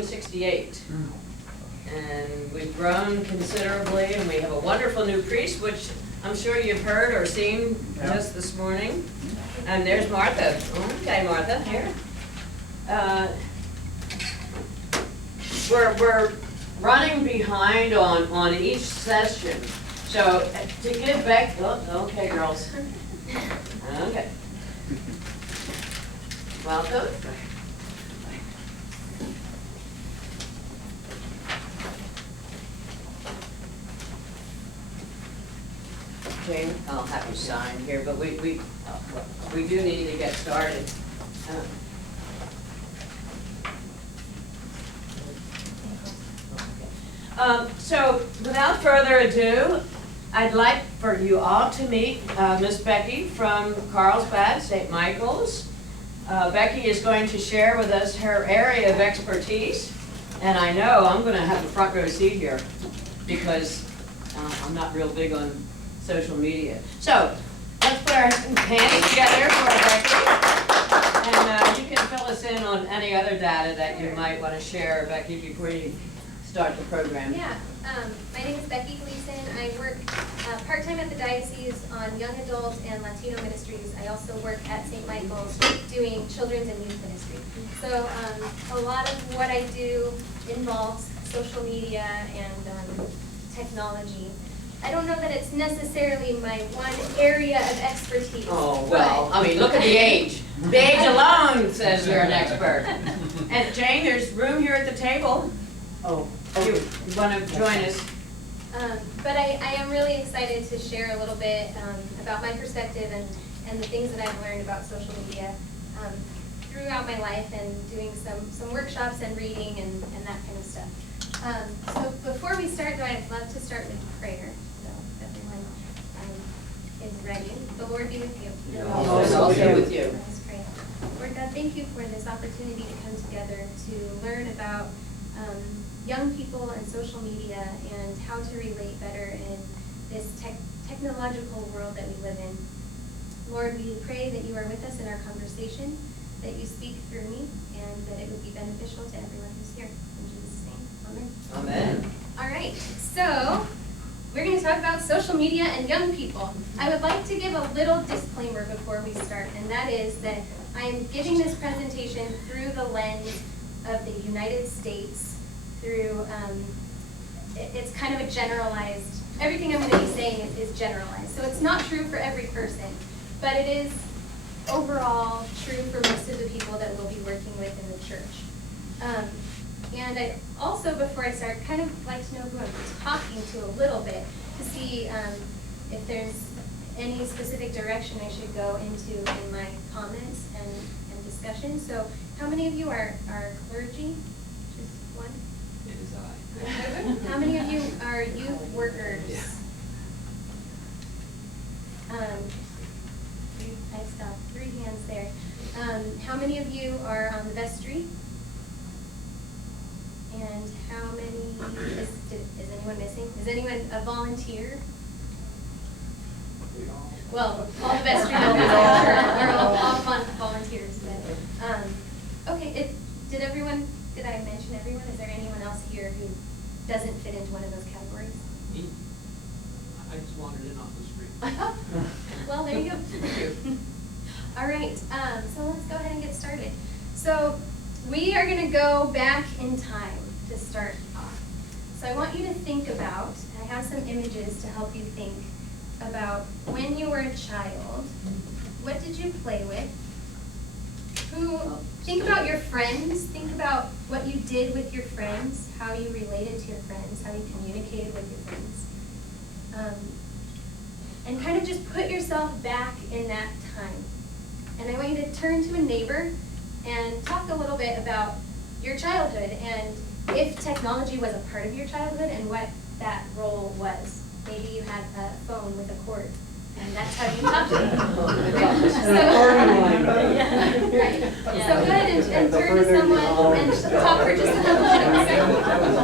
1968. And we've grown considerably, and we have a wonderful new priest, which I'm sure you've heard or seen just this morning. And there's Martha. Okay, Martha, here. We're running behind on each session. So to give back, oh, okay, girls. Okay. Welcome. Jane, I'll have you sign here, but we do need to get started. So without further ado, I'd like for you all to meet Miss Becky from Carlsbad, St. Michael's. Becky is going to share with us her area of expertise, and I know I'm going to have a front row seat here because I'm not real big on social media. So let's put our hands together for Becky, and you can fill us in on any other data that you might want to share, Becky, before you start the program. Yeah, my name is Becky Gleason. I work part-time at the Diocese on young adult and Latino ministries. I also work at St. Michael's doing children's and youth ministry. So a lot of what I do involves social media and technology. I don't know that it's necessarily my one area of expertise. Oh, well, I mean, look at the age. The age alone says you're an expert. And Jane, there's room here at the table. Oh, you want to join us? But I am really excited to share a little bit about my perspective and the things that I've learned about social media throughout my life and doing some workshops and reading and that kind of stuff. So before we start, though, I'd love to start with prayer. So if everyone is ready. The Lord be with you. Also with you. Let us pray. Lord God, thank you for this opportunity to come together to learn about young people and social media and how to relate better in this technological world that we live in. Lord, we pray that you are with us in our conversation, that you speak through me, and that it would be beneficial to everyone who's here. In Jesus' name, amen. Amen. All right, so we're going to talk about social media and young people. I would like to give a little disclaimer before we start, and that is that I am giving this presentation through the lens of the United States, through, it's kind of a generalized, everything I'm going to be saying is generalized. So it's not true for every person, but it is overall true for most of the people that we'll be working with in the church. And I'd also, before I start, kind of like to know who I'm talking to a little bit to see if there's any specific direction I should go into in my comments and discussion. So how many of you are clergy? Just one? It is I. How many of you are youth workers? Yeah. I saw 3 hands there. How many of you are on the vestry? And how many, is anyone missing? Is anyone a volunteer? Well, all the vestry members, I'm sure, we're all volunteers. But, okay, did I mention everyone? Is there anyone else here who doesn't fit into one of those categories? Me? I just wandered in off the street. Well, there you go. Thank you. All right, so let's go ahead and get started. So we are going to go back in time to start off. So I want you to think about, I have some images to help you think about when you were a child. What did you play with? Think about your friends. Think about what you did with your friends, how you related to your friends, how you communicated with your friends. And kind of just put yourself back in that time. And I want you to turn to a neighbor and talk a little bit about your childhood and if technology was a part of your childhood and what that role was. Maybe you had a phone with a cord, and that's how you talked to them. So go ahead and turn to someone and talk for just a couple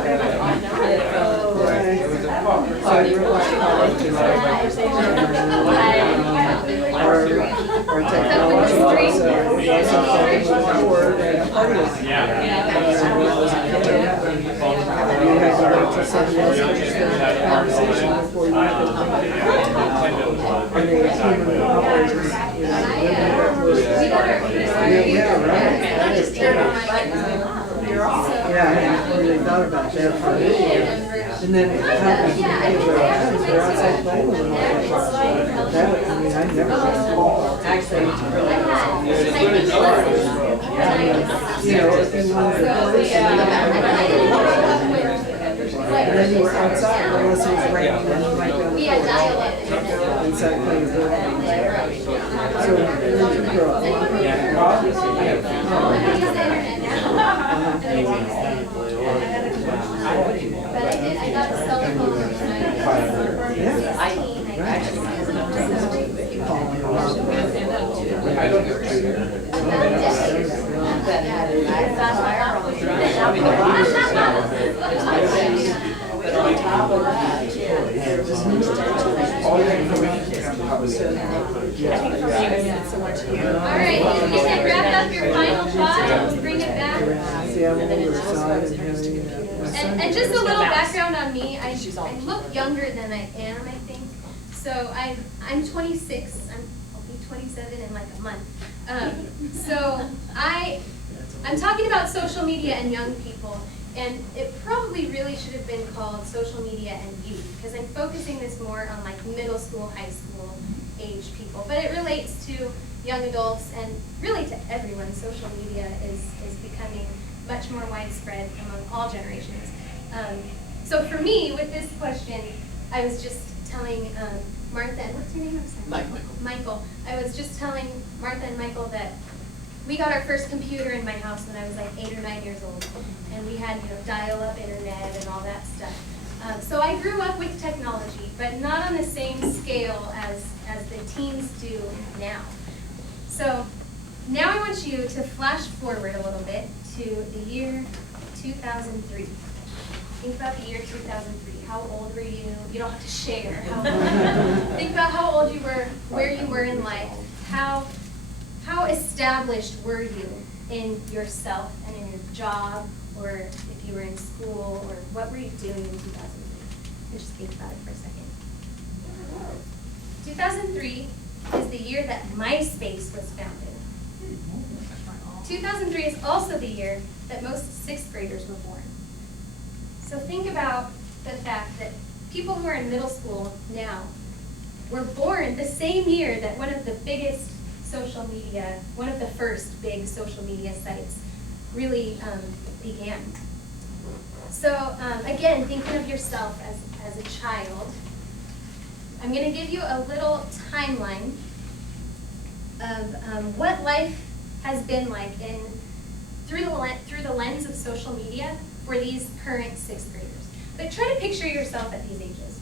Our technology just said yes, and just had a conversation before you went to the and they human operators, yeah, right. Yeah, I hadn't really thought about that part. And then how can you they're outside playing with them. That, I mean, I never actually really you know, if you wanted to play and then you were outside, unless it was raining, then you might go inside playing with so when did you grow up? But I got a cell phone when I All right, you can wrap up your final thoughts and bring it back. And just a little background on me, I look younger than I am, I think. So I'm 26, I'll be 27 in like a month. So I'm talking about social media and young people, and it probably really should have been called social media and youth, because I'm focusing this more on like middle school, high school age people. But it relates to young adults and really to everyone. Social media is becoming much more widespread among all generations. So for me, with this question, I was just telling Martha, and what's your name? I'm sorry. Michael. I was just telling Martha and Michael that we got our first computer in my house when I was like 8 or 9 years old, and we had dial-up internet and all that stuff. So I grew up with technology, but not on the same scale as the teens do now. So now I want you to flash forward a little bit to the year 2003. Think about the year 2003. How old were you? You don't have to share. Think about how old you were, where you were in life. How established were you in yourself and in your job, or if you were in school, or what were you doing in 2003? Just think about it for a second. 2003 is the year that MySpace was founded. 2003 is also the year that most 6th graders were born. So think about the fact that people who are in middle school now were born the same year that one of the biggest social media, one of the first big social media sites really began. So again, thinking of yourself as a child, I'm going to give you a little timeline of what life has been like through the lens of social media for these current 6th graders. But try to picture yourself at these ages.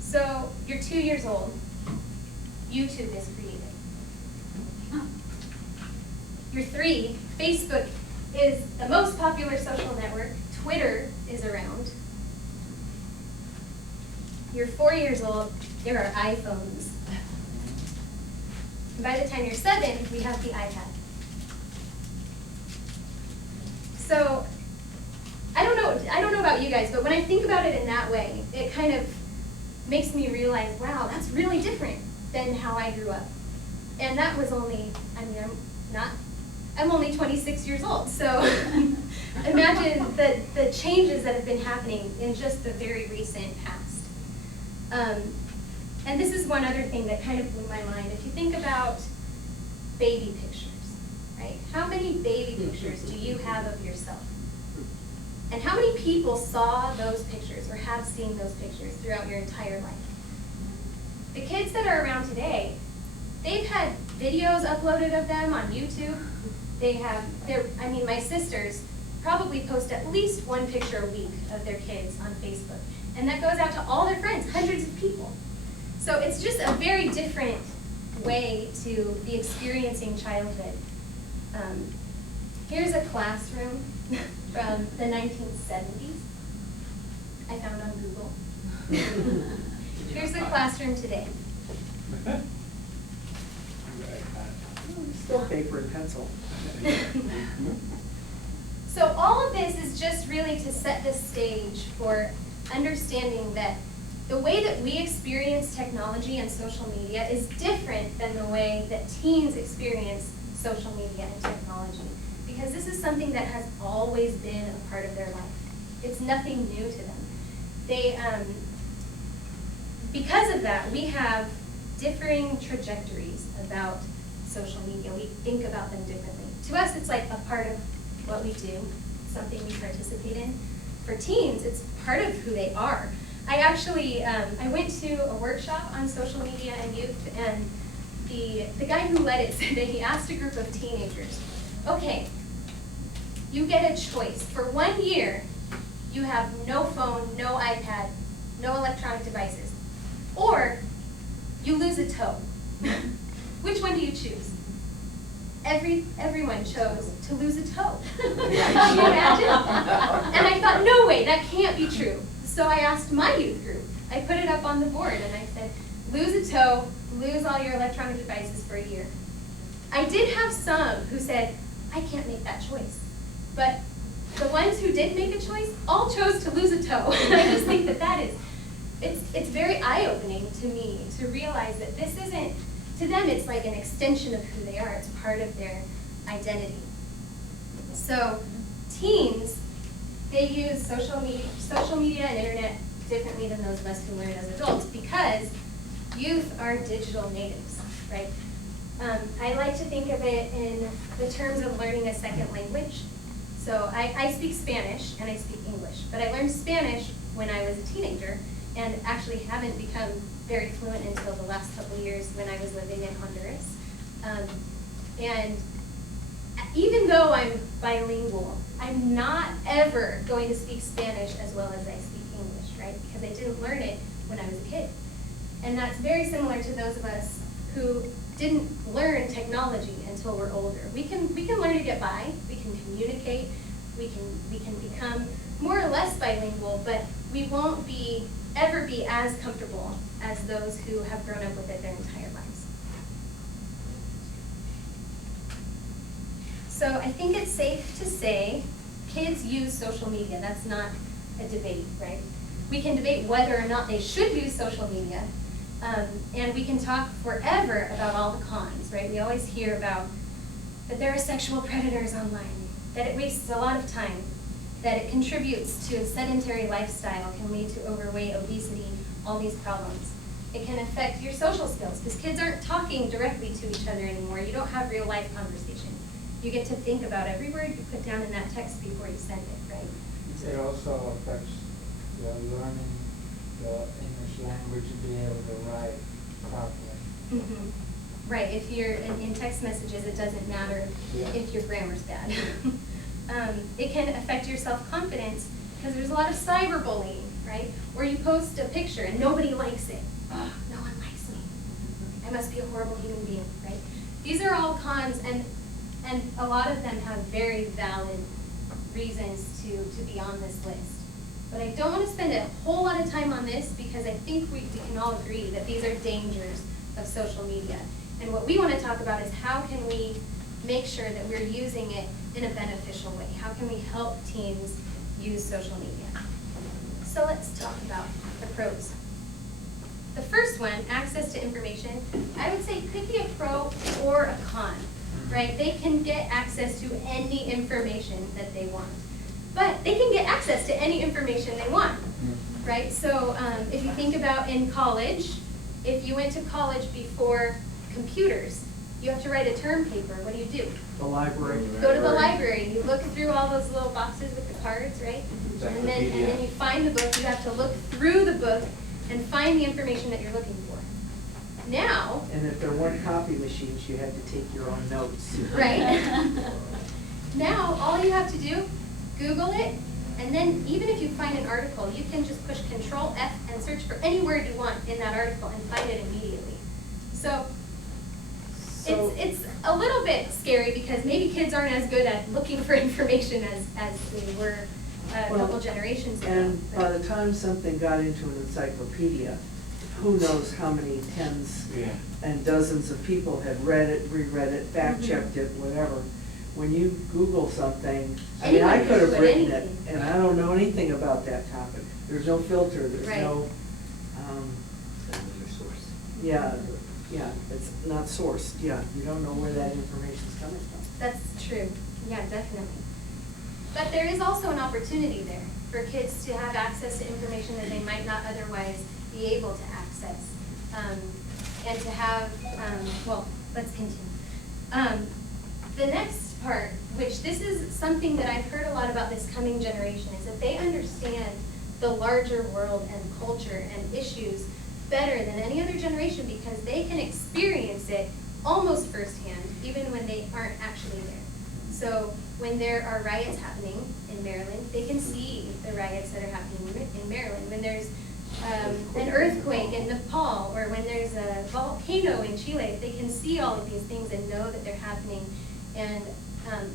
So you're 2 years old. YouTube is created. You're 3. Facebook is the most popular social network. Twitter is around. You're 4 years old. There are iPhones. And by the time you're 7, we have the iPad. So I don't know about you guys, but when I think about it in that way, it kind of makes me realize, wow, that's really different than how I grew up. And that was only, I'm only 26 years old, so imagine the changes that have been happening in just the very recent past. And this is one other thing that kind of blew my mind. If you think about baby pictures, right? How many baby pictures do you have of yourself? And how many people saw those pictures or have seen those pictures throughout your entire life? The kids that are around today, they've had videos uploaded of them on YouTube. My sisters probably post at least one picture a week of their kids on Facebook. And that goes out to all their friends, hundreds of people. So it's just a very different way to be experiencing childhood. Here's a classroom from the 1970s. I found on Google. Here's the classroom today. Still paper and pencil. So all of this this is just really to set the stage for understanding that the way that we experience technology and social media is different than the way that teens experience social media and technology. Because this is something that has always been a part of their life. It's nothing new to them. Because of that, we have differing trajectories about social media. We think about them differently. To us, it's like a part of what we do, something we participate in. For teens, it's part of who they are. I actually, I went to a workshop on social media and youth, and the guy who led it said that he asked a group of teenagers, okay, you get a choice. For 1 year, you have no phone, no iPad, no electronic devices, or you lose a toe. Which one do you choose? Everyone chose to lose a toe. Can you imagine? And I thought, no way, that can't be true. So I asked my youth group. I put it up on the board and I said, lose a toe, lose all your electronic devices for a year. I did have some who said, I can't make that choice. But the ones who did make a choice all chose to lose a toe. And I just think that it's very eye-opening to me to realize that this isn't, to them it's like an extension of who they are. It's part of their identity. So teens, they use social media and internet differently than those of us who learn as adults because youth are digital natives, right? I like to think of it in the terms of learning a second language. So I speak Spanish and I speak English, but I learned Spanish when I was a teenager and actually haven't become very fluent until the last couple of years when I was living in Honduras. And even though I'm bilingual, I'm not ever going to speak Spanish as well as I speak English, right? Because I didn't learn it when I was a kid. And that's very similar to those of us who didn't learn technology until we're older. We can learn to get by, we can communicate, we can become more or less bilingual, but we won't ever be as comfortable as those who have grown up with it their entire lives. So I think it's safe to say kids use social media. That's not a debate, right? We can debate whether or not they should use social media, and we can talk forever about all the cons, right? We always hear about that there are sexual predators online, that it wastes a lot of time, that it contributes to a sedentary lifestyle, can lead to overweight, obesity, all these problems. It can affect your social skills, because kids aren't talking directly to each other anymore. You don't have real life conversation. You get to think about every word you put down in that text before you send it, right? It also affects the learning the English language and being able to write properly. Mm-hmm. Right, if you're in text messages, it doesn't matter if your grammar's bad. It can affect your self-confidence because there's a lot of cyberbullying, right? Where you post a picture and nobody likes it. Oh, no one likes me. I must be a horrible human being, right? These are all cons, and a lot of them have very valid reasons to be on this list. But I don't want to spend a whole lot of time on this because I think we can all agree that these are dangers of social media. And what we want to talk about is how can we make sure that we're using it in a beneficial way? How can we help teens use social media? So let's talk about the pros. The first one, access to information, I would say could be a pro or a con, right? They can get access to any information that they want. But they can get access to any information they want, right? So if you think about in college, if you went to college before computers, you have to write a term paper. What do? The library. Go to the library. You look through all those little boxes with the cards, right? And then you find the book. You have to look through the book and find the information that you're looking for. Now. And if there weren't copy machines, you had to take your own notes. Right. Now, all you have to do, Google it, and then even if you find an article, you can just push Control F and search for any word you want in that article and find it immediately. So it's a little bit scary because maybe kids aren't as good at looking for information as they were a couple generations ago. And by the time something got into an encyclopedia, who knows how many tens and dozens of people had read it, reread it, fact-checked it, whatever. when you Google something, I mean, Anyone I can could have put written it, anything. and I don't know anything about that topic. There's no filter, there's Right. no, Your source. yeah, it's not sourced, yeah, you don't know where that information's coming from. That's true, yeah, definitely. But there is also an opportunity there for kids to have access to information that they might not otherwise be able to access. And to have, well, let's continue. The next part, which this is something that I've heard a lot about this coming generation, is that they understand the larger world and culture and issues better than any other generation because they can experience it almost firsthand, even when they aren't actually there. So when there are riots happening in Maryland, they can see the riots that are happening in Maryland. When there's an earthquake in Nepal, or when there's a volcano in Chile, they can see all of these things and know that they're happening. And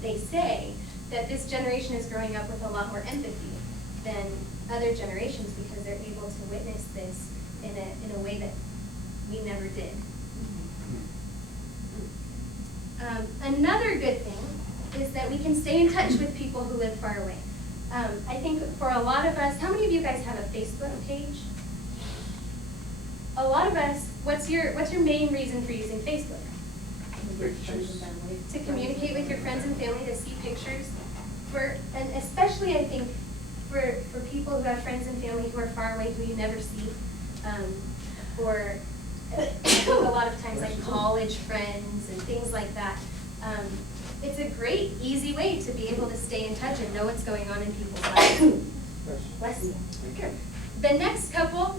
they say that this generation is growing up with a lot more empathy than other generations because they're able to witness this in a way that we never did. Another good thing is that we can stay in touch with people who live far away. I think for a lot of us, how many of you guys have a Facebook page? A lot of us, what's your main reason for using Facebook? Pictures. To communicate with your friends and family, to see pictures. And especially I think for people who have friends and family who are far away who you never see, or a lot of times like college friends and things like that. It's a great, easy way to be able to stay in touch and know what's going on in people's lives. Bless you. Okay. The next couple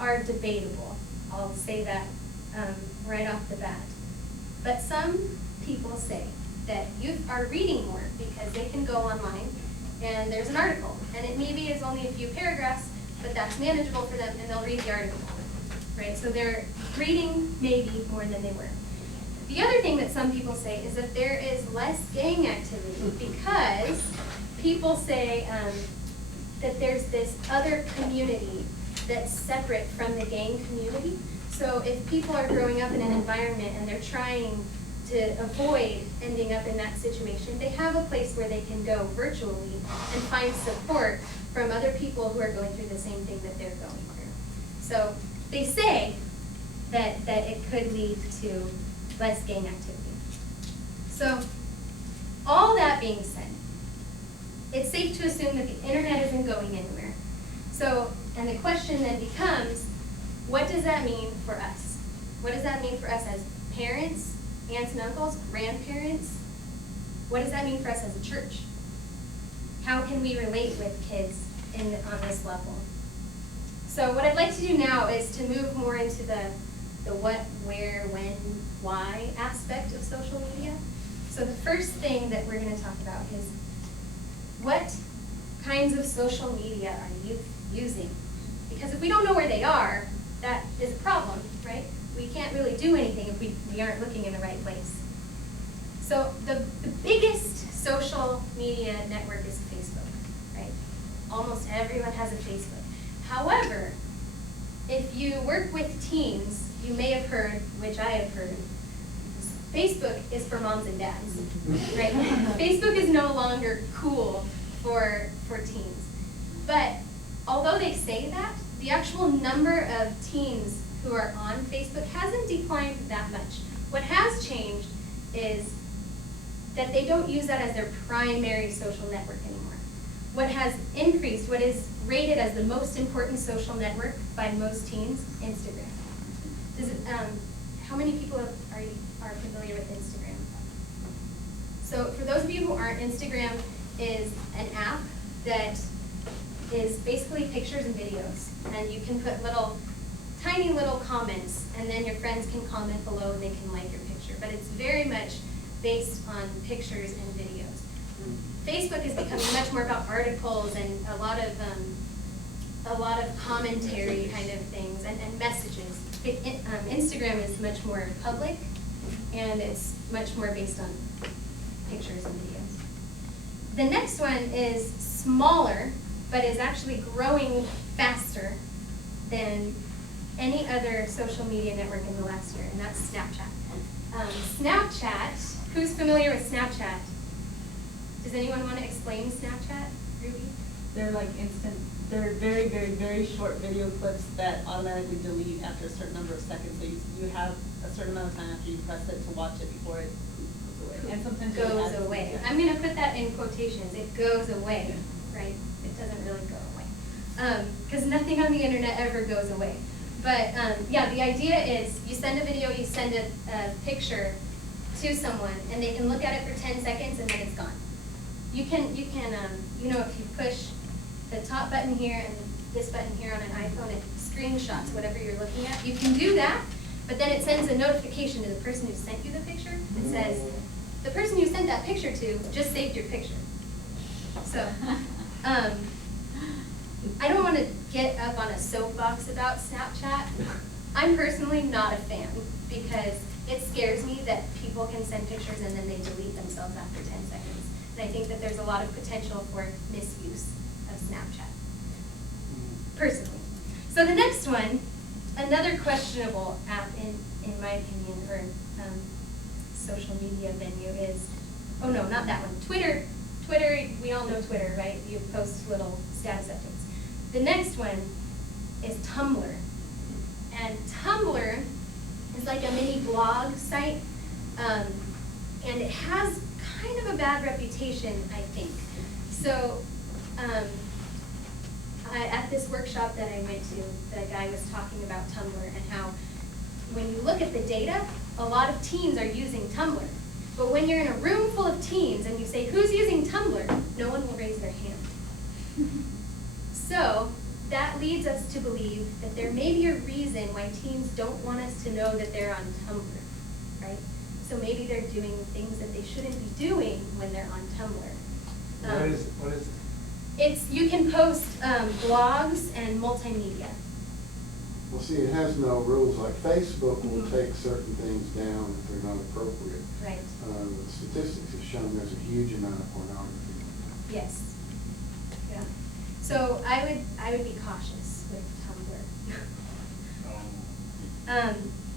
are debatable. I'll say that right off the bat. But some people say that youth are reading more because they can go online and there's an article. And it maybe is only a few paragraphs, but that's manageable for them and they'll read the article. Right? So they're reading maybe more than they were. The other thing that some people say is that there is less gang activity because people say that there's this other community that's separate from the gang community. So if people are growing up in an environment and they're trying to avoid ending up in that situation, they have a place where they can go virtually and find support from other people who are going through the same thing that they're going through. So they say that it could lead to less gang activity. So all that being said, it's safe to assume that the internet isn't going anywhere. So, and the question then becomes, what does that mean for us? What does that mean for us as parents, aunts and uncles, grandparents? What does that mean for us as a church? How can we relate with kids on this level? So what I'd like to do now is to move more into the what, where, when, why aspect of social media. So the first thing that we're going to talk about is what kinds of social media are you using? Because if we don't know where they are, that is a problem, right? We can't really do anything if we aren't looking in the right place. So the biggest social media network is Facebook, right? Almost everyone has a Facebook. However, if you work with teens, you may have heard, which I have heard, Facebook is for moms and dads, right? Facebook is no longer cool for teens. But although they say that, the actual number of teens who are on Facebook hasn't declined that much. What has changed is that they don't use that as their primary social network anymore. What has increased, what is rated as the most important social network by most teens, Instagram. How many people are familiar with Instagram? So for those of you who aren't, Instagram is an app that is basically pictures and videos. And you can put tiny little comments, and then your friends can comment below and they can like your picture. But it's very much based on pictures and videos. Facebook is becoming much more about articles and a lot of commentary kind of things and messages. Instagram is much more public, and it's much more based on pictures and videos. The next one is smaller, but is actually growing faster than any other social media network in the last year, and that's Snapchat. Snapchat, who's familiar with Snapchat? Does anyone want to explain Snapchat, Ruby? They're like they're very, very, very short video clips that automatically delete after a certain number of seconds. So you have a certain amount of time after you press it to watch it before it goes away. And sometimes it Goes adds away. to it. I'm gonna put that in quotations. It goes away, right? It doesn't really go away. Because nothing on the internet ever goes away. But yeah, the idea is you send a video, you send a picture to someone, and they can look at it for 10 seconds and then it's gone. You can you know, if you push the top button here and this button here on an iPhone, it screenshots whatever you're looking at. You can do that, but then it sends a notification to the person who sent you the picture. It says, the person you sent that picture to just saved your picture. So, I don't want to get up on a soapbox about Snapchat. I'm personally not a fan because it scares me that people can send pictures and then they delete themselves after 10 seconds. And I think that there's a lot of potential for misuse of Snapchat, personally. So the next one, another questionable app in my opinion, or social media venue is, oh no, not that one, Twitter. Twitter, we all know Twitter, right? You post little status updates. The next one is Tumblr. And Tumblr is like a mini blog site, and it has kind of a bad reputation, I think. So at this workshop that I went to, the guy was talking about Tumblr and how when you look at the data, a lot of teens are using Tumblr. But when you're in a room full of teens and you say, who's using Tumblr? No one will raise their hand. So that leads us to believe that there may be a reason why teens don't want us to know that they're on Tumblr, right? So maybe they're doing things that they shouldn't be doing when they're on Tumblr. What is it? You can post blogs and multimedia. Well, see, it has no rules, like Facebook will take certain things down if they're not appropriate. Right. The statistics have shown there's a huge amount of pornography. Yes. Yeah. So I would be cautious with Tumblr.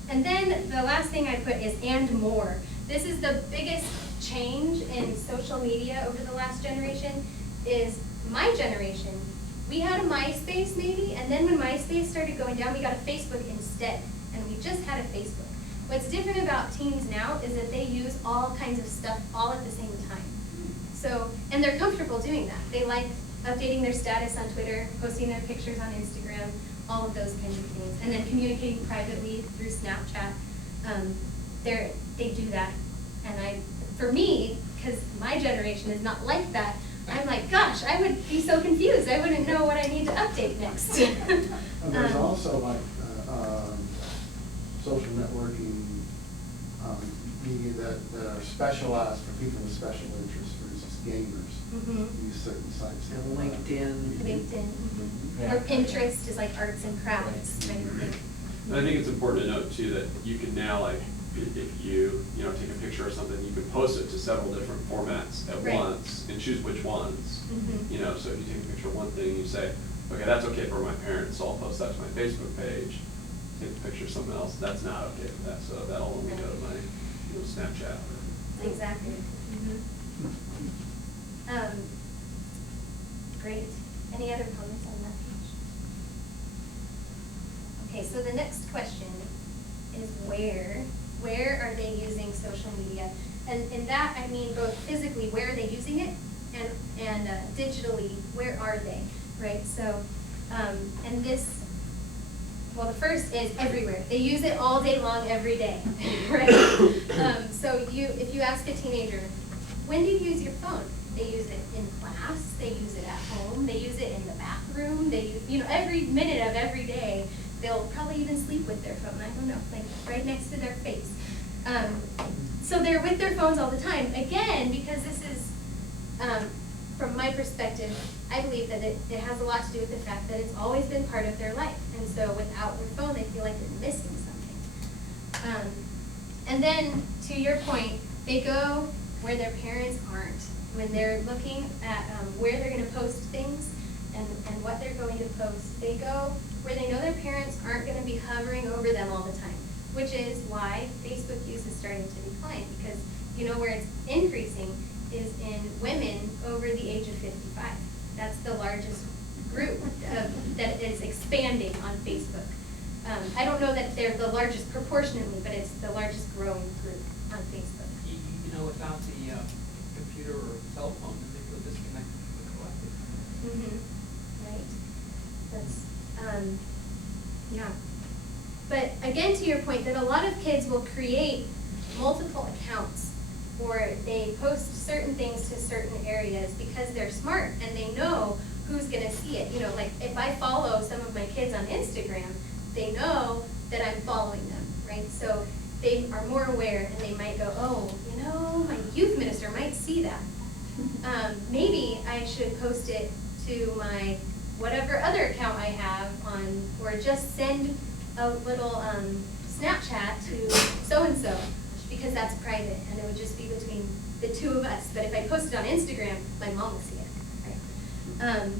And then the last thing I put is and more. This is the biggest change in social media over the last generation. Is my generation. We had a MySpace maybe, and then when MySpace started going down, we got a Facebook instead, and we just had a Facebook. What's different about teens now is that they use all kinds of stuff all at the same time. So, and they're comfortable doing that. They like updating their status on Twitter, posting their pictures on Instagram, all of those kinds of things, and then communicating privately through Snapchat. They do that, and for me, because my generation is not like that, I'm like, gosh, I would be so confused. I wouldn't know what I need to update next. And there's also like social networking media that are specialized for people with special interests, for instance, gamers. Use certain sites. And LinkedIn. LinkedIn. Yeah. Or Pinterest is like arts and crafts kind of thing. And I think it's important to note too that you can now, like, if you take a picture or something, you can post it to several different formats at Right. once and choose which ones. Mhm. So if you take a picture of one thing, you say, okay, that's okay for my parents, so I'll post that to my Facebook page. Take a picture of something else, that's not okay for that, so that'll only go to my Snapchat. Exactly. Great. Any other comments on that page? Okay, so the next question is where are they using social media? And in that, I mean both physically, where are they using it? And digitally, where are they, right? So, and this, well, the first is everywhere. They use it all day long, every day, right? So if you ask a teenager, when do you use your phone? They use it in class, they use it at home, they use it in the bathroom, they use, every minute of every day. They'll probably even sleep with their phone, I don't know, like right next to their face. So they're with their phones all the time. Again, because this is, from my perspective, I believe that it has a lot to do with the fact that it's always been part of their life. And so without their phone, they feel like they're missing something. And then, to your point, they go where their parents aren't. When they're looking at where they're going to post things and what they're going to post, they go where they know their parents aren't going to be hovering over them all the time, which is why Facebook use is starting to decline, because where it's increasing is in women over the age of 55. That's the largest group that is expanding on Facebook. I don't know that they're the largest proportionately, but it's the largest growing group on Facebook. You know, without the computer or cell phone, they feel disconnected from the collective. Right. That's, yeah. But again, to your point, that a lot of kids will create multiple accounts, or they post certain things to certain areas because they're smart and they know who's gonna see it. You know, like if I follow some of my kids on Instagram, they know that I'm following them, right? So they are more aware and they might go, oh, you know, my youth minister might see that. Maybe I should post it to my whatever other account I have on, or just send a little Snapchat to so-and-so, because that's private and it would just be between the two of us. But if I post it on Instagram, my mom will see it, right?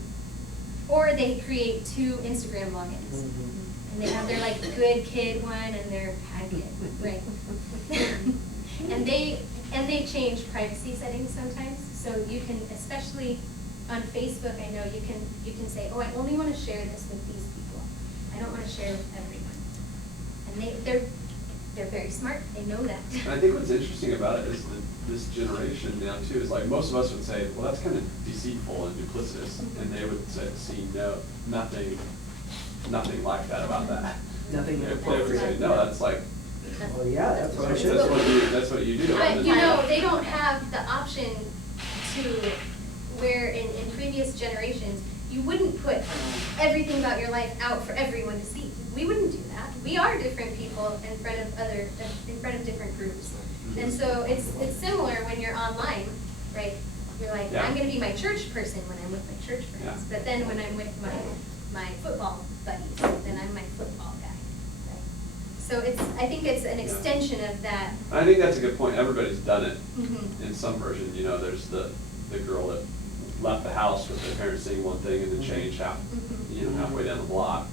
Or they create 2 Instagram logins. And they have their like good kid one and their bad kid, right? and they change privacy settings sometimes. So you can, especially on Facebook, I know you can say, oh, I only want to share this with these people. I don't want to share with everyone. And they're very smart. They know that. And I think what's interesting about it is that this generation now too is like, most of us would say, well, that's kind of deceitful and duplicitous, and they would say, see, no, nothing like that about that. Nothing They would inappropriate. say, no, that's like, Well, yeah, that's what I should that's do. that's what you do. But you know, they don't have the option to, where in previous generations, you wouldn't put everything about your life out for everyone to see. We wouldn't do that. We are different people in front of different groups. And so it's similar when you're online, right? You're like, Yeah. I'm gonna be my church person when I'm with my church friends. Yeah. But then when I'm with my football buddies, then I'm my football guy, right? So I think it's an extension of that. I think that's a good point. Everybody's done it Mhm. in some version. You know, there's the girl that left the house with their parents saying one thing and then changed halfway down the block.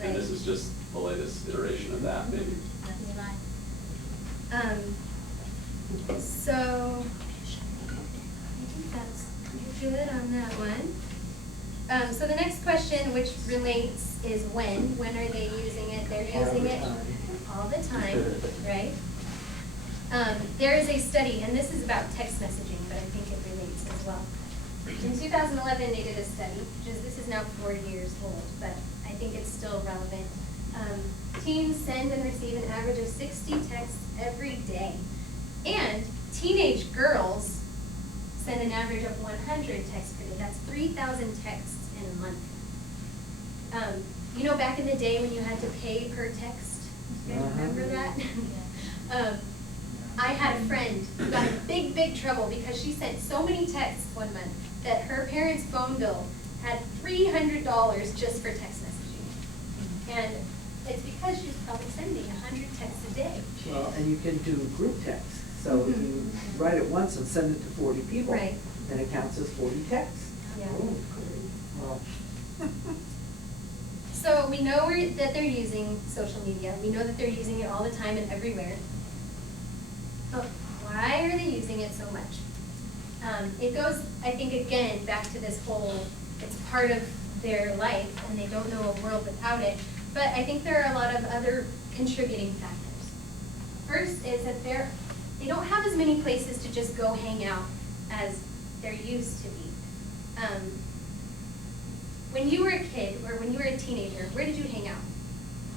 And this is just the latest iteration of that, maybe. So I think that's good on that one. So the next question, which relates, is when. When are they using it? They're using it all the time, right? There is a study, and this is about text messaging, but I think it relates as well. In 2011, they did a study, this is now 4 years old, but I think it's still relevant. Teens send and receive an average of 60 texts every day. And teenage girls send an average of 100 texts per day. That's 3,000 texts in a month. You know, back in the day when you had to pay per text? You guys remember that? I had a friend who got in big trouble because she sent so many texts one month that her parents' phone bill had $300 just for text messaging. And it's because she's probably sending 100 texts a day. Well, and you can do group text. So if you write it once and send it to 40 people, Right. then it counts as 40 texts. Yeah. Well, So we know that they're using social media. We know that they're using it all the time and everywhere. But why are they using it so much? It goes, I think, again, back to this whole, it's part of their life and they don't know a world without it. But I think there are a lot of other contributing factors. First is that they don't have as many places to just go hang out as there used to be. When you were a kid or when you were a teenager, where did you hang out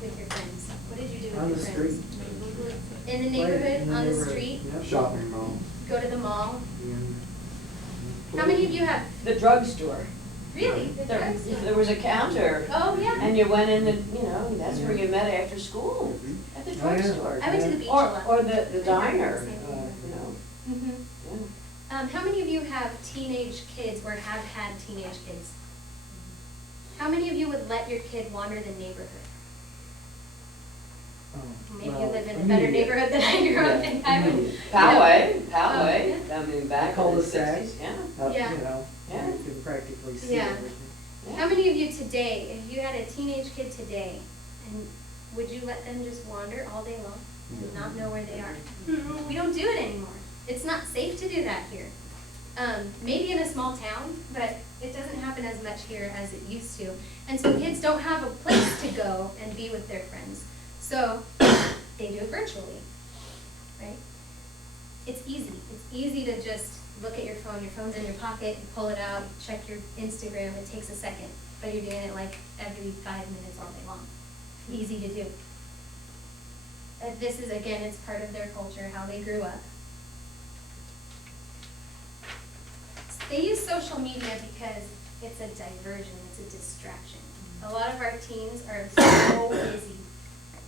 with your friends? What did you do with On your the friends? street. In the Right, neighborhood, in the on the neighborhood. street, Yep. Shopping mall. go to the mall. Yeah. How many of you have, The drugstore. really? The drugs? There was a counter, Oh, yeah. and you went in that's where you met after school, at the Oh, yeah. drugstore. I went to the beach a Or, lot. or the diner, Same thing. yeah. How many of you have teenage kids or have had teenage kids? How many of you would let your kid wander the neighborhood? Oh, Maybe you well, live in a better immediate. neighborhood than I grew up in. I would, Poway, yeah. I mean, back in the Cul-de-sac. sixties, yeah. Yeah. You know, Yeah. you can practically see Yeah. everything. How many of you today, if you had a teenage kid today, and would you let them just wander all day long and not know where they are? We don't do it anymore. It's not safe to do that here. maybe in a small town, but it doesn't happen as much here as it used to. And so kids don't have a place to go and be with their friends. So they do it virtually, right? It's easy. It's easy to just look at your phone's in your pocket, you pull it out, check your Instagram, it takes a second, but you're doing it like every 5 minutes all day long. Easy to do. This is, again, it's part of their culture, how they grew up. They use social media because it's a diversion, it's a distraction. A lot of our teens are so busy.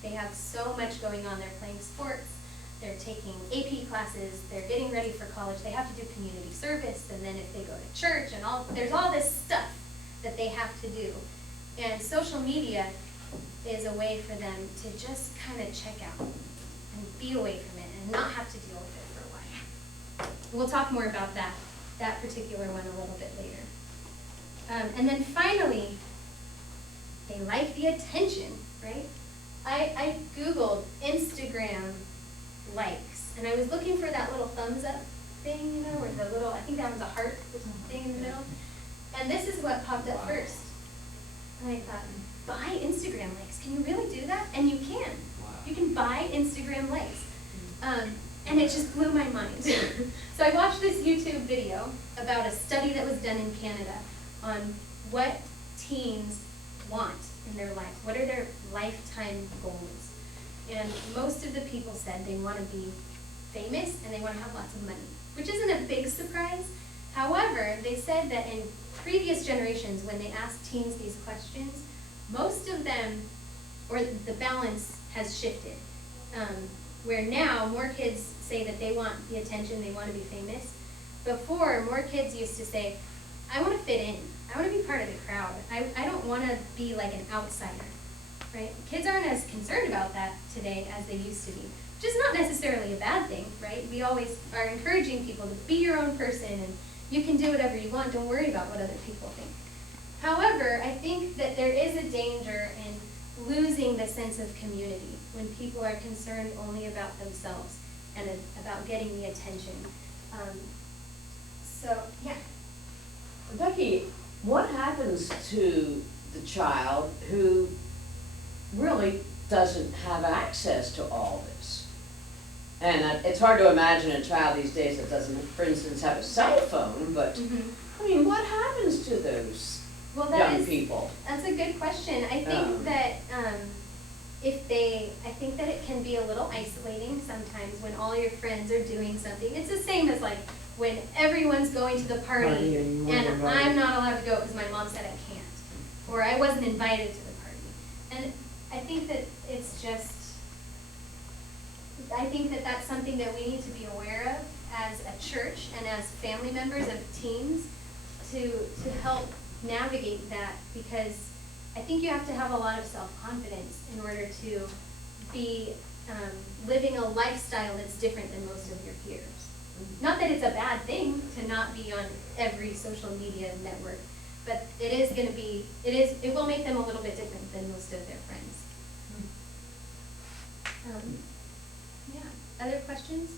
They have so much going on. They're playing sports, they're taking AP classes, they're getting ready for college, they have to do community service, and then if they go to church and there's all this stuff that they have to do. And social media is a way for them to just kind of check out and be away from it and not have to deal with it for a while. We'll talk more about that particular one a little bit later. And then finally, they like the attention, right? I Googled Instagram likes, and I was looking for that little thumbs up thing, you know, or the little, I think that was a heart thing in the middle. And this is what popped up first. And I thought, buy Instagram likes. Can you really do that? And you can. You can buy Instagram likes. And it just blew my mind. So I watched this YouTube video about a study that was done in Canada on what teens want in their lives. What are their lifetime goals? And most of the people said they want to be famous and they want to have lots of money, which isn't a big surprise. However, they said that in previous generations, when they asked teens these questions, most of them, or the balance has shifted. Where now more kids say that they want the attention, they want to be famous. Before, more kids used to say, I want to fit in. I want to be part of the crowd. I don't want to be like an outsider, right? Kids aren't as concerned about that today as they used to be, which is not necessarily a bad thing, right? We always are encouraging people to be your own person and you can do whatever you want. Don't worry about what other people think. However, I think that there is a danger in losing the sense of community when people are concerned only about themselves and about getting the attention. So, yeah. Becky, what happens to the child who really doesn't have access to all this? And it's hard to imagine a child these days that doesn't, for instance, have a cell phone, but, I mean, what happens to those young people? That's a good question. I think that I think that it can be a little isolating sometimes when all your friends are doing something. It's the same as like when everyone's going to the party and I'm not allowed to go because my mom said I can't, or I wasn't invited to the party. And I think that I think that that's something that we need to be aware of as a church and as family members of teens to help navigate that, because I think you have to have a lot of self-confidence in order to be living a lifestyle that's different than most of your peers. Not that it's a bad thing to not be on every social media network, but it will make them a little bit different than most of their friends. Yeah, other questions?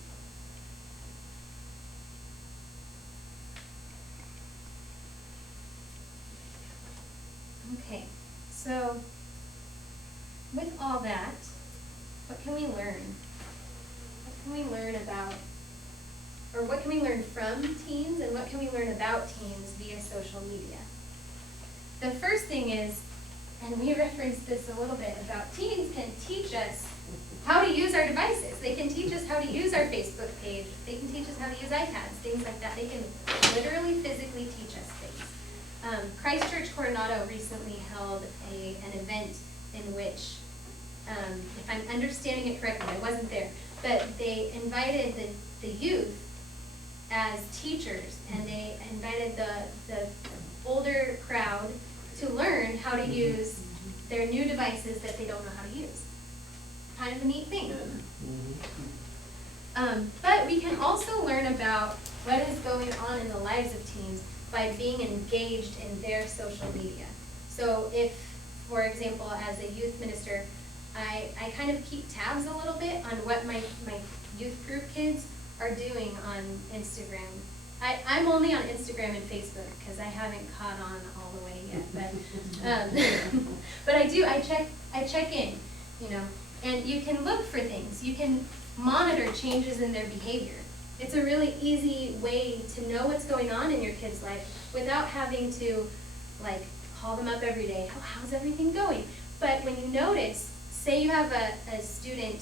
Okay, so with all that, what can we learn? What can we learn about, or what can we learn from teens, and what can we learn about teens via social media? The first thing is, and we referenced this a little bit, about teens can teach us how to use our devices. They can teach us how to use our Facebook page. They can teach us how to use iPads, things like that. They can literally, physically teach us things. Christ Church Coronado recently held an event in which, if I'm understanding it correctly, I wasn't there, but they invited the youth as teachers, and they invited the older crowd to learn how to use their new devices that they don't know how to use. Kind of a neat thing. But we can also learn about what is going on in the lives of teens by being engaged in their social media. So if, for example, as a youth minister, I kind of keep tabs a little bit on what my youth group kids are doing on Instagram. I'm only on Instagram and Facebook because I haven't caught on all the way yet, but I do, I check in, you know, and you can look for things. You can monitor changes in their behavior. It's a really easy way to know what's going on in your kid's life without having to, like, call them up every day. Oh, how's everything going? But when you notice, say you have a student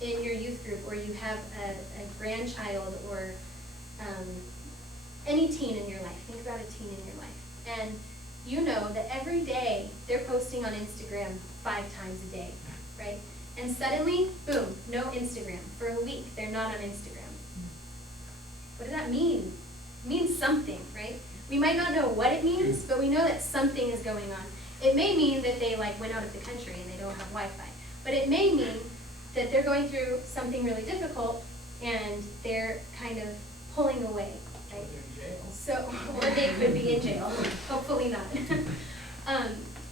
in your youth group, or you have a grandchild, or any teen in your life. Think about a teen in your life. And you know that every day they're posting on Instagram 5 times a day, right? And suddenly, boom, no Instagram. For a week, they're not on Instagram. What does that mean? It means something, right? We might not know what it means, but we know that something is going on. It may mean that they like went out of the country and they don't have Wi-Fi. But it may mean that they're going through something really difficult and they're kind of pulling away, right? They're in jail. So, or they could be in jail, hopefully not.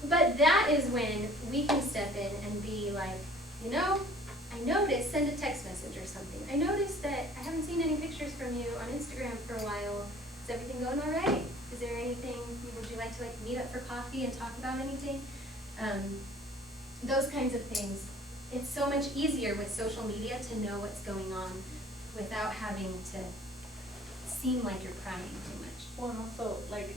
But that is when we can step in and be like, you know, I noticed, send a text message or something. I noticed that I haven't seen any pictures from you on Instagram for a while. Is everything going all right? Is there anything, would you like to like meet up for coffee and talk about anything? Those kinds of things. It's so much easier with social media to know what's going on without having to seem like you're prying too much. Well, and also, like,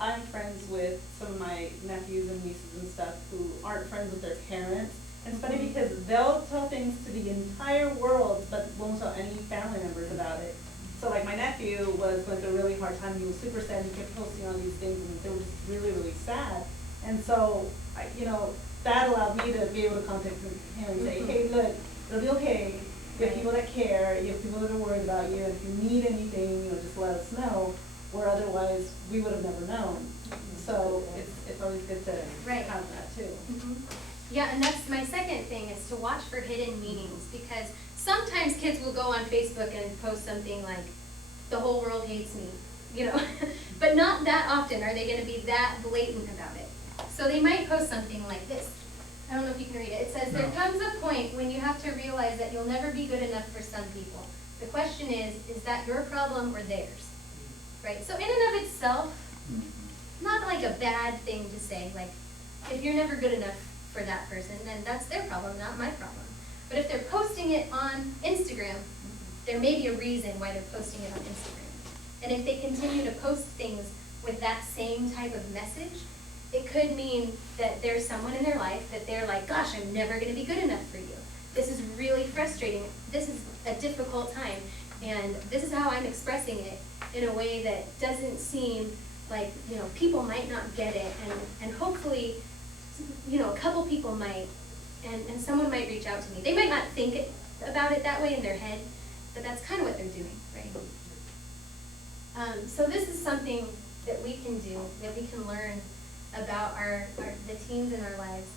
I'm friends with some of my nephews and nieces and stuff who aren't friends with their parents. And it's funny because they'll tell things to the entire world, but won't tell any family members about it. So like my nephew was going through a really hard time. He was super sad. He kept posting on these things and they were just really, really sad. And so, you know, that allowed me to be able to contact him and say, hey, look, it'll be okay. You have people that care. You have people that are worried about you. And if you need anything, you know, just let us know. Or otherwise, we would have never known. So it's always good to have that too. Mm-hmm. Yeah, and that's my second thing, is to watch for hidden meanings, because sometimes kids will go on Facebook and post something like, the whole world hates me, you know, but not that often are they going to be that blatant about it. So they might post something like this. I don't know if you can read it. It says, there comes a point when you have to realize that you'll never be good enough for some people. The question is that your problem or theirs? Right? So in and of itself, not like a bad thing to say, like, if you're never good enough for that person, then that's their problem, not my problem. But if they're posting it on Instagram, there may be a reason why they're posting it on Instagram. And if they continue to post things with that same type of message, it could mean that there's someone in their life that they're like, gosh, I'm never going to be good enough for you. This is really frustrating. This is a difficult time. And this is how I'm expressing it in a way that doesn't seem like, you know, people might not get it. And hopefully, you know, a couple people might, and someone might reach out to me. They might not think about it that way in their head, but that's kind of what they're doing, right? So this is something that we can do, that we can learn about the teens in our lives,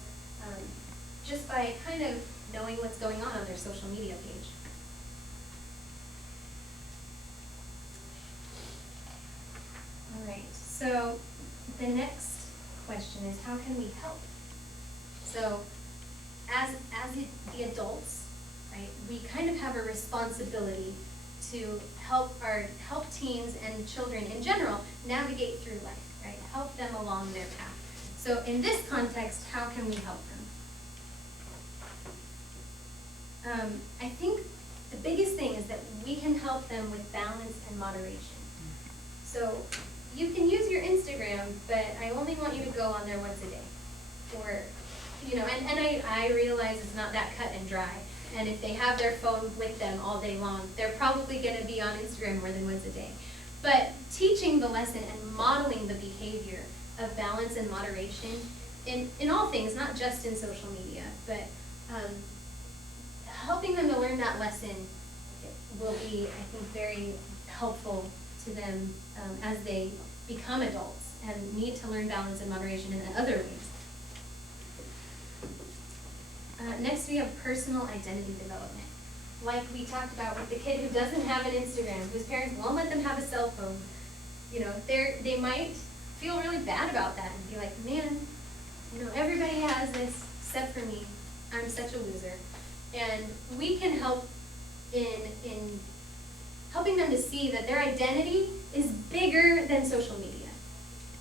just by kind of knowing what's going on their social media page. All right, so the next question is, how can we help? So as the adults, right, we kind of have a responsibility to help teens and children in general navigate through life, right? Help them along their path. So in this context, how can we help them? I think the biggest thing is that we can help them with balance and moderation. So you can use your Instagram, but I only want you to go on there once a day. Or, you know, and I realize it's not that cut and dry. And if they have their phone with them all day long, they're probably going to be on Instagram more than once a day. But teaching the lesson and modeling the behavior of balance and moderation in all things, not just in social media, but helping them to learn that lesson will be, I think, very helpful to them as they become adults and need to learn balance and moderation in other ways. Next, we have personal identity development. Like we talked about with the kid who doesn't have an Instagram, whose parents won't let them have a cell phone. You know, they might feel really bad about that and be like, man, you know, everybody has this except for me. I'm such a loser. And we can help in helping them to see that their identity is bigger than social media,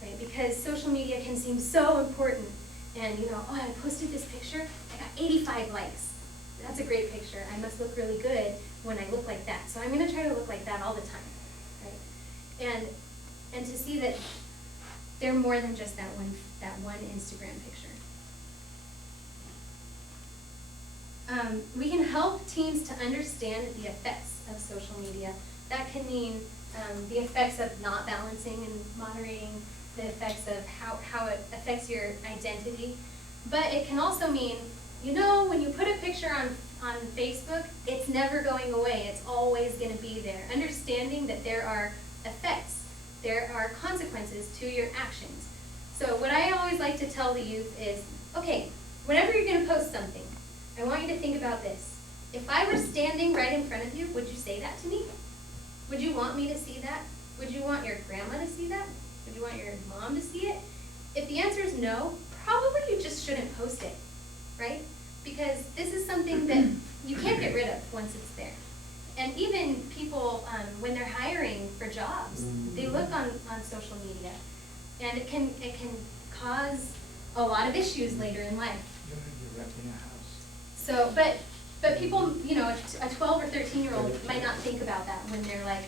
right? Because social media can seem so important, and oh, I posted this picture, I got 85 likes. That's a great picture. I must look really good when I look like that. So I'm going to try to look like that all the time, right? And to see that they're more than just that one Instagram picture. We can help teens to understand the effects of social media. That can mean the effects of not balancing and moderating, the effects of how it affects your identity. But it can also mean, when you put a picture on Facebook, it's never going away. It's always going to be there. Understanding that there are effects, there are consequences to your actions. So what I always like to tell the youth is, okay, whenever you're going to post something, I want you to think about this. If I were standing right in front of you, would you say that to me? Would you want me to see that? Would you want your grandma to see that? Would you want your mom to see it? If the answer is no, probably you just shouldn't post it, right? Because this is something that you can't get rid of once it's there. And even people, when they're hiring for jobs, they look on social media, and it can cause a lot of issues later in life. You're renting a house. So, but people, a 12 or 13-year-old might not think about that when they're like,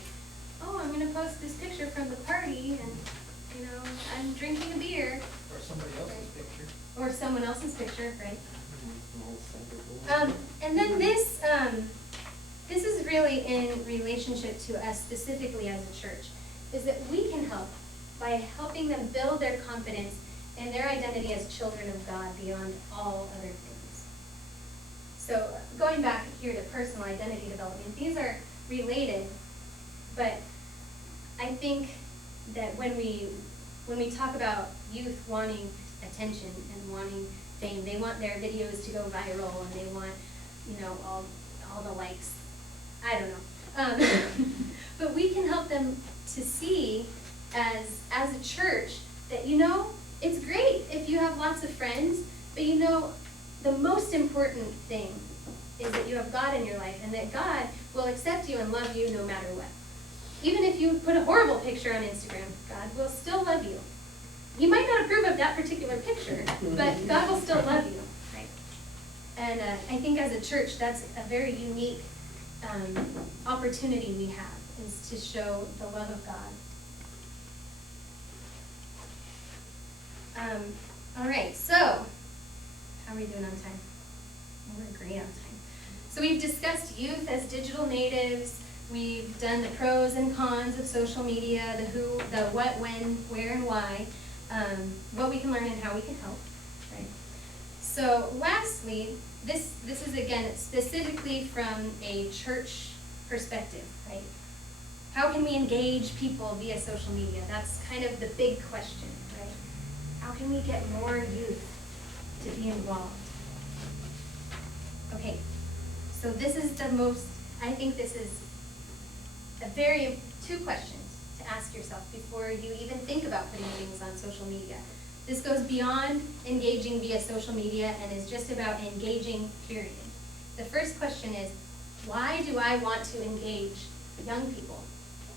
oh, I'm going to post this picture from the party, and I'm drinking a beer. Or somebody else's picture. Or someone else's picture, right? And then this is really in relationship to us specifically as a church, is that we can help by helping them build their confidence and their identity as children of God beyond all other things. So going back here to personal identity development, these are related, but I think that when we talk about youth wanting attention and wanting fame, they want their videos to go viral, and they want, all the likes. I don't know. But we can help them to see as a church that, it's great if you have lots of friends, but the most important thing is that you have God in your life, and that God will accept you and love you no matter what. Even if you put a horrible picture on Instagram, God will still love you. He might not approve of that particular picture, but God will still love you, right? And I think as a church, that's a very unique opportunity we have, is to show the love of God. All right, so how are we doing on time? We're great on time. So we've discussed youth as digital natives. We've done the pros and cons of social media, the who, the what, when, where, and why, what we can learn and how we can help, right? So lastly, this is again specifically from a church perspective, right? How can we engage people via social media? That's kind of the big question, right? How can we get more youth to be involved? Okay, so this is I think this is two questions to ask yourself before you even think about putting things on social media. This goes beyond engaging via social media and is just about engaging, period. The first question is, why do I want to engage young people?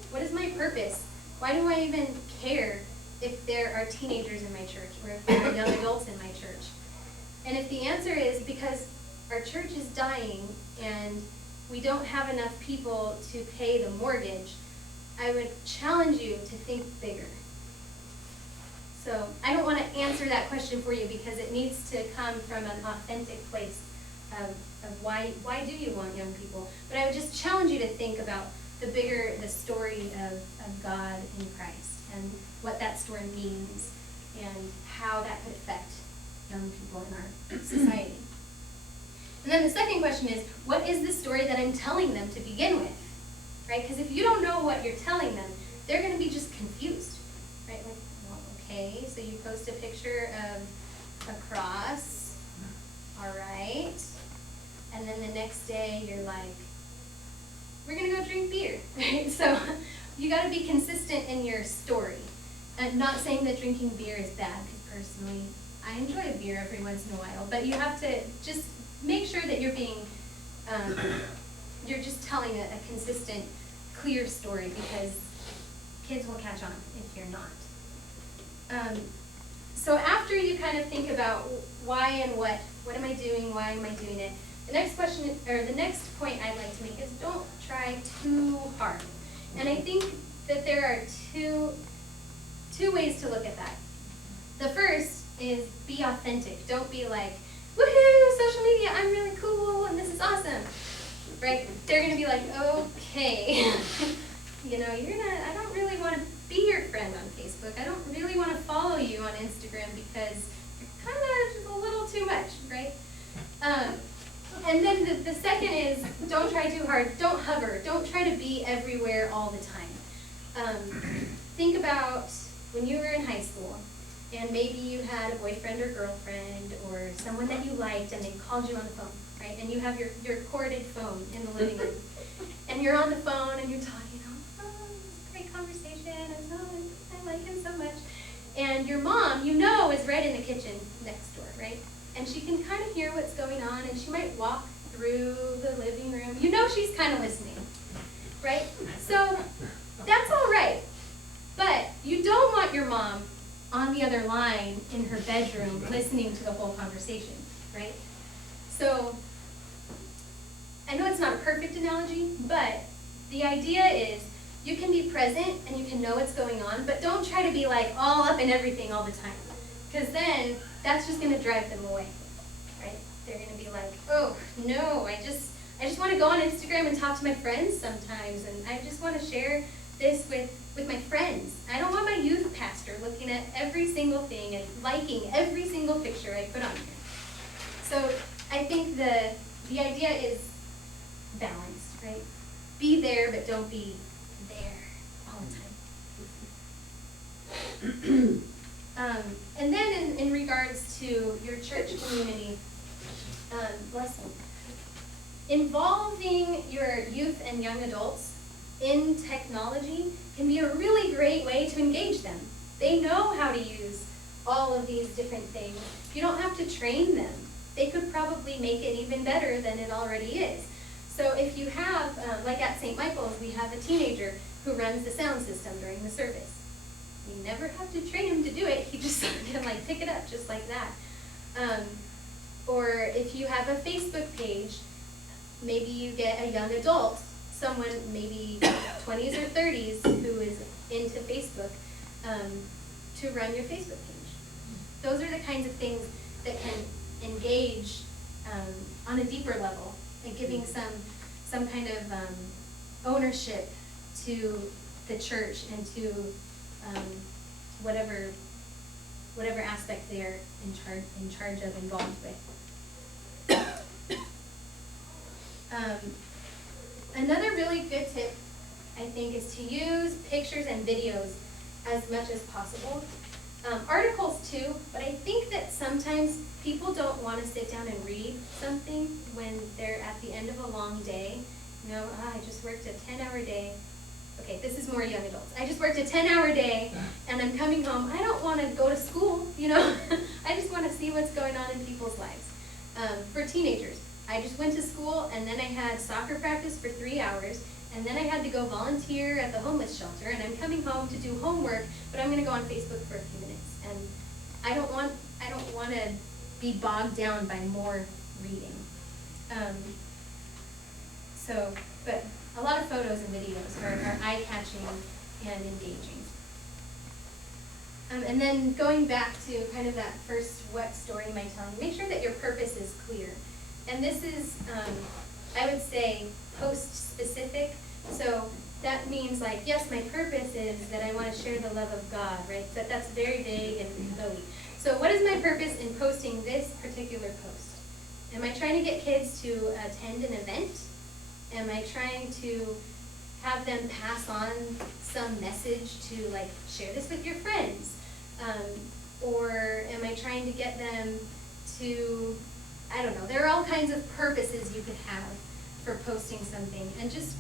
What is my purpose? Why do I even care if there are teenagers in my church or if there are young adults in my church? And if the answer is because our church is dying and we don't have enough people to pay the mortgage, I would challenge you to think bigger. So I don't want to answer that question for you because it needs to come from an authentic place of why do you want young people? But I would just challenge you to think about the story of God in Christ and what that story means and how that could affect young people in our society. And then the second question is, what is the story that I'm telling them to begin with? Right? Because if you don't know what you're telling them, they're going to be just confused. Right? Like, well, okay, so you post a picture of a cross. All right. And then the next day you're like, we're going to go drink beer. Right? So you got to be consistent in your story. And not saying that drinking beer is bad, because personally I enjoy a beer every once in a while. But you have to just make sure that you're being, you're just telling a consistent, clear story, because kids will catch on if you're not. So after you kind of think about why and what am I doing, why am I doing it, the next question, or the next point I'd like to make is don't try too hard. And I think that there are two ways to look at that. The first is be authentic. Don't be like, woohoo, social media, I'm really cool and this is awesome, right? They're gonna be like, okay, I don't really want to be your friend on Facebook. I don't really want to follow you on Instagram because you're kind of a little too much, right? And then the second is don't try too hard. Don't hover. Don't try to be everywhere all the time. Think about when you were in high school and maybe you had a boyfriend or girlfriend or someone that you liked and they called you on the phone, right? And you have your corded phone in the living room. And you're on the phone and you're talking, great conversation, I like him so much. And your mom, is right in the kitchen next door, right? And she can kind of hear what's going on, and she might walk through the living room. She's kind of listening, right? So that's all right. But you don't want your mom on the other line in her bedroom listening to the whole conversation, right? So I know it's not a perfect analogy, but the idea is you can be present and you can know what's going on, but don't try to be like all up in everything all the time, because then that's just going to drive them away, right? They're going to be like, oh no, I just want to go on Instagram and talk to my friends sometimes, and I just want to share this with my friends. I don't want my youth pastor looking at every single thing and liking every single picture I put on here. So I think the idea is balanced, right? Be there, but don't be there all the time. And then in regards to your church community, blessing, involving your youth and young adults in technology can be a really great way to engage them. They know how to use all of these different things. You don't have to train them. They could probably make it even better than it already is. So if you have, like at St. Michael's, we have a teenager who runs the sound system during the service. We never have to train him to do it. He just can pick it up just like that. Or if you have a Facebook page, maybe you get a young adult, someone maybe 20s or 30s who is into Facebook, to run your Facebook page. Those are the kinds of things that can engage on a deeper level, and giving some kind of ownership to the church and to whatever aspect they're in charge of, involved with. Another really good tip, I think, is to use pictures and videos as much as possible. Articles too, but I think that sometimes people don't want to sit down and read something when they're at the end of a long day. I just worked a 10-hour day. Okay, this is more young adults. I just worked a 10-hour day and I'm coming home. I don't want to go to school, I just want to see what's going on in people's lives. For teenagers, I just went to school and then I had soccer practice for 3 hours. And then I had to go volunteer at the homeless shelter, and I'm coming home to do homework, but I'm going to go on Facebook for a few minutes. And I don't want to be bogged down by more reading. But a lot of photos and videos are eye-catching and engaging. And then going back to kind of that first, what story am I telling? Make sure that your purpose is clear. And this is, I would say, post-specific. So that means yes, my purpose is that I want to share the love of God, right? But that's very vague and vague. So what is my purpose in posting this particular post? Am I trying to get kids to attend an event? Am I trying to have them pass on some message to share this with your friends? Or am I trying to get them to, I don't know, there are all kinds of purposes you could have for posting something, and just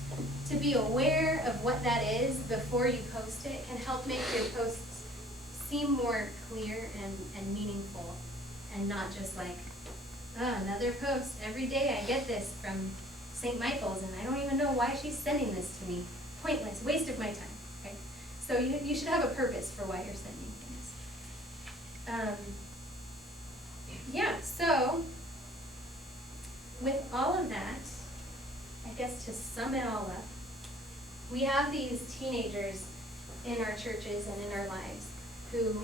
to be aware of what that is before you post it can help make your posts seem more clear and meaningful, and not just another post. Every day I get this from St. Michael's and I don't even know why she's sending this to me. pointless, waste of my time, right? So you should have a purpose for why you're sending things. Yeah, so with all of that, I guess to sum it all up, we have these teenagers in our churches and in our lives who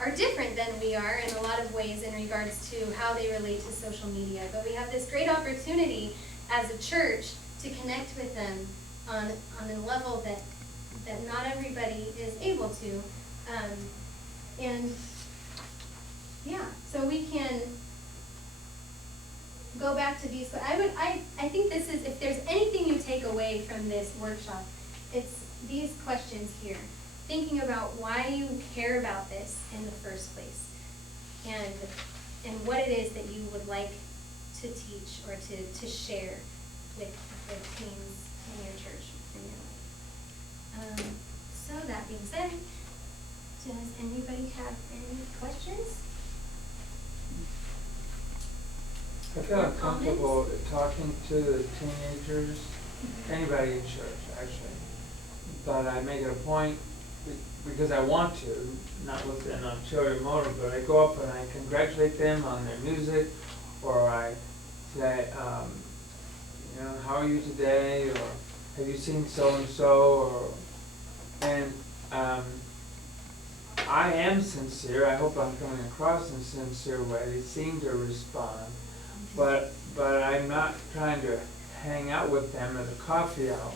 are different than we are in a lot of ways in regards to how they relate to social media. But we have this great opportunity as a church to connect with them on a level that not everybody is able to. And yeah, so we can go back to these. I think this is, if there's anything you take away from this workshop, it's these questions here. Thinking about why you care about this in the first place, and what it is that you would like to teach or to share with the teens in your church, in your life. So that being said, does anybody have any questions? I feel uncomfortable talking to the teenagers, anybody in church, actually. But I make it a point, because I want to, not with an ulterior motive, but I go up and I congratulate them on their music, or I say, how are you today, or have you seen so-and-so, and I am sincere. I hope I'm coming across in a sincere way. They seem to respond, but I'm not trying to hang out with them at a coffee hour.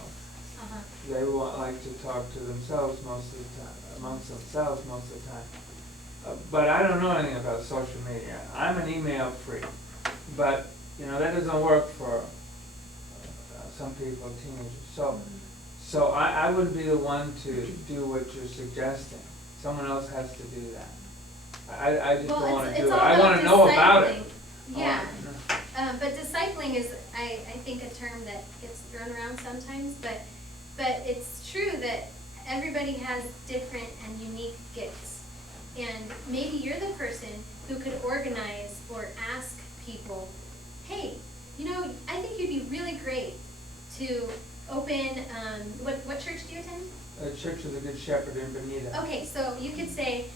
They like to talk to themselves most of the time, amongst themselves most of the time. But I don't know anything about social media. I'm an email freak, but that doesn't work for some people, teenagers. So I wouldn't be the one to do what you're suggesting. Someone else has to do that. I just don't want to do it. I want to know about it. Yeah. But discipling is, I think, a term that gets thrown around sometimes, but it's true that everybody has different and unique gifts. And maybe you're the person who could organize or ask people, hey, I think you'd be really great to open, what church do you attend? Church of the Good Shepherd in Bonita. Okay, so you could say,